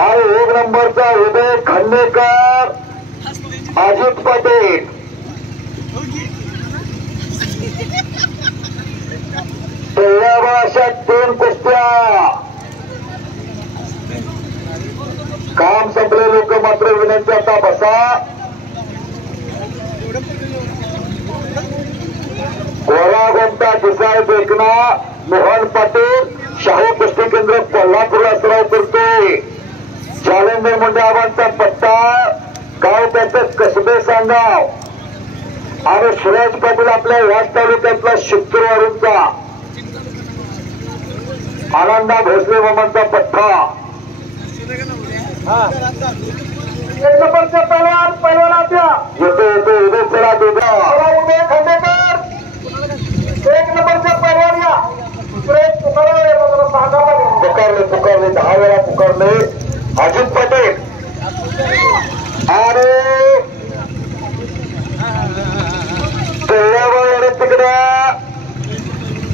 आणि 1 नंबरचा उदय खंडेकर अजित पटेल अशा 3 कुस्त्या काम संपले लोक मात्र विनंती आता बसा गोरा गोमटा दिसाय देखना मोहन पाटील शाहू कुस्ती केंद्र कोल्हापूर सराव करतोय जालंधर मुंड्यावांचा पट्टा गाव त्याचं कसबे सांगाव आणि सुरेश पाटील आपल्या याच तालुक्यातला शित्तूरवाडीचा आनंदा भोसले मामांचा पट्टा 1 नंबरचा पहिलवान आपल्या येतो उभे चला उदय खंडेकर 1 नंबरचा पहिलवान या पुकारले 10 वेळा पुकारले अजित पटेल आणि तिकडे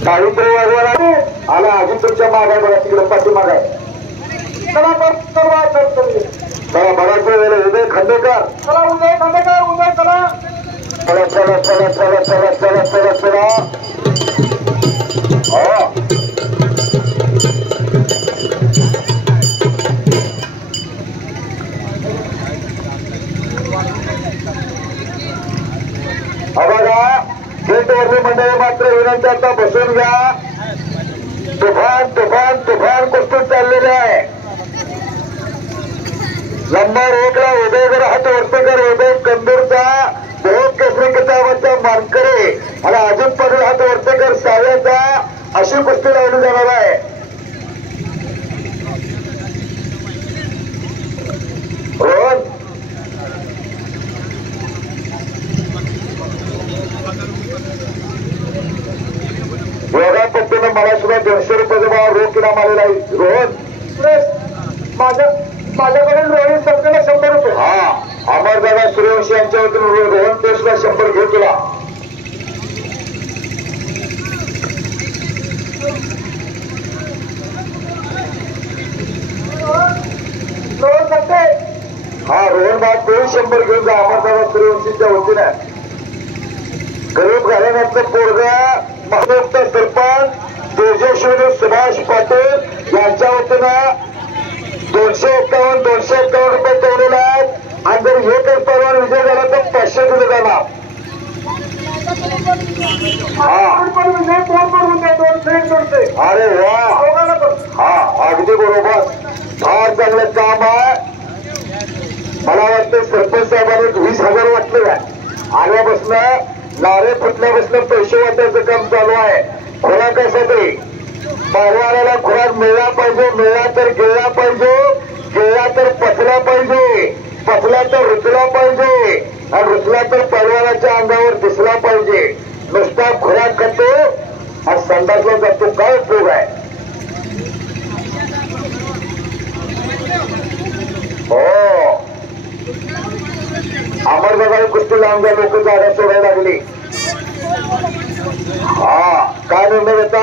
सावित्री वाघवाला आला अजित तुमच्या मागाय बघा तिकडे पाठीमाग आहे चला बराच वेळ उदय खंडेकर उदय चला चला बघा गेटवरली मंडळी मात्र विनंती आता बसून घ्या तुफान कुस्ती चाललेली आहे नंबर 1 ला उदयगर हात वर्तेकर उदय कंदूरचा बहुत केसरी किताबाचा मानकरे आणि अजित पाटील हात वर्तेकर साव्याचा अशी कुस्ती लावली जाणार आहे रोहन योगा पट्टीनं मला सुद्धा 150 रुपयाचा भाव रोख इनाम आलेला आहे रोहन माझ्याकडे रोहित सरकारला 100 रुपये हा अमरदादा सूर्यवंशी यांच्या वतीने रोहन पेशला 100 घेऊ तुला रोहन करते हा रोहन भाग तोही 100 घेऊन जा अमरदादा सूर्यवंशीच्या वतीने गरीब घराण्यातलं पोरगा महाराष्ट्र सरपंच तेजस्वी सुभाष पाटील यांच्या वतीनं 251 रुपये ठेवलेले आहेत आणि जर हे काही परवान विजय झाला तर 500 दिले जाणार अरे वा हा अगदी बरोबर फार चांगलं काम आहे मला वाटतं सरपंच साहेबांनी 20,000 वाटले आहे आल्यापासून नारे फुटल्यापासून पैसे वाटायचं काम चालू आहे खुराकासाठी परवानाला खुराक मिळला तर गिळला तर पचला तर रुचला पाहिजे आणि रुचला तर परवानाच्या अंगावर दिसला पाहिजे नुसता खुराक खातो आणि संडासला जातो काय उपयोग आहे हो अमरदादा कुस्ती लावून लोक जागा सोडायला लागली हा काय निर्णय घेता